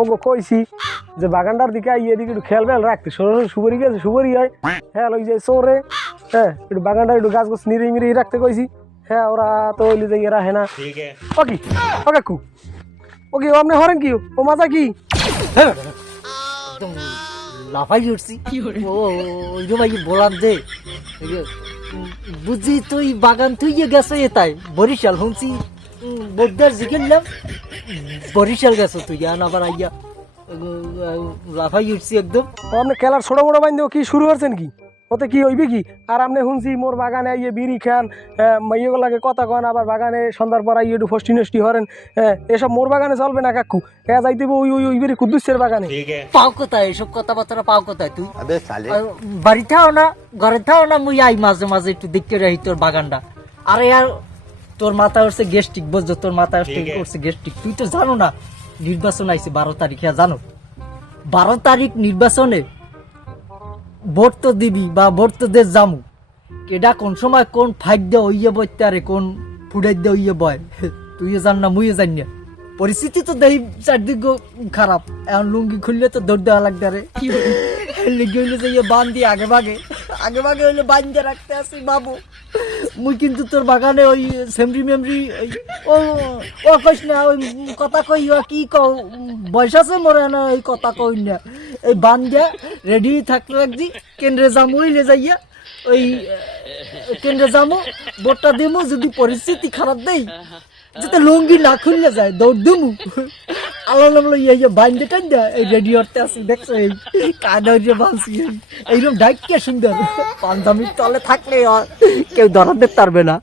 ওগো কইছি যে বাগানটার দিকে আইয়ে দিকে একটু খেয়াল বেল রাখতে সরাসরি সুপারি গেছে সুপারি হয় হ্যাঁ ওই যে চোরে হ্যাঁ একটু বাগানটা একটু গাছ গাছ নিড়ি মিড়ি রাখতে কইছি হ্যাঁ ওরা তো ওইলি যে রাখে না ও কি ও কাকু ও কি আপনি হরেন কি ও মাজা কি একদম লাফাই উঠছি ও ওই রকম বলাম যে বুঝি তুই বাগান তুই গেছে তাই বরিশাল শুনছি বোধদার জিগেলাম বরিশাল গেছো তুই আবার আইয়া লাফাই উঠছি একদম ও আপনি খেলার ছোট বড় বাইন কি শুরু করছেন কি ওতে কি হইবে কি আর আপনি শুনছি মোর বাগানে আইয়ে বিড়ি খান মাইয়েগুলাকে কথা কন আবার বাগানে সন্ধ্যার পর আইয়ে একটু ফষ্টি নষ্টি হরেন হ্যাঁ এসব মোর বাগানে চলবে না কাকু হ্যাঁ যাইতে ওই ওই ওই বেরি কুদ্দুসের বাগানে পাও কোথায় এসব কথাবার্তা পাও কোথায় তুই বাড়ি থাও না ঘরে থাও না মুই আই মাঝে মাঝে একটু দেখতে রাখি তোর বাগানটা আরে আর তোর মাথা উঠছে গেস্টিক বুঝছো তোর মাথা উঠছে গেস্টিক তুই তো জানো না নির্বাচন আইছে 12 তারিখে জানো 12 তারিখ নির্বাচনে ভোট তো দিবি বা ভোট তো দে জামু এটা কোন সময় কোন ফাইট দে হইয়ে বইতে আরে কোন ফুডাই দে হইয়ে বয় তুইও জান না মুইও জানি না পরিস্থিতি তো দেই চারদিক খারাপ এখন লুঙ্গি খুললে তো দৌড় দেওয়া লাগবে রে লিগে হইলে যে বান্ধি আগে ভাগে হইলে বান্ধে রাখতে আসি বাবু মুই কিন্তু তোর বাগানে ওই সেমরি মেমরি ও ও কইস না ওই কথা কই কি কও বয়স আছে মরে না ওই কথা কই না এই বান্ধে রেডি থাকতে লাগছি কেন্দ্রে যামু হইলে যাইয়া ওই কেন্দ্রে যামু ভোটটা দিমু যদি পরিস্থিতি খারাপ দেই যাতে লুঙ্গি না খুললে যায় দৌড় দিমু আলাদা এই যে বান্ধে টান্দা এই রেডিওতে আসি দেখছো এই কাদা বাঁধছি এইরকম ডাইকে সুন্দর পাঞ্জাবির তলে থাকলে কেউ ধরাতে পারবে না।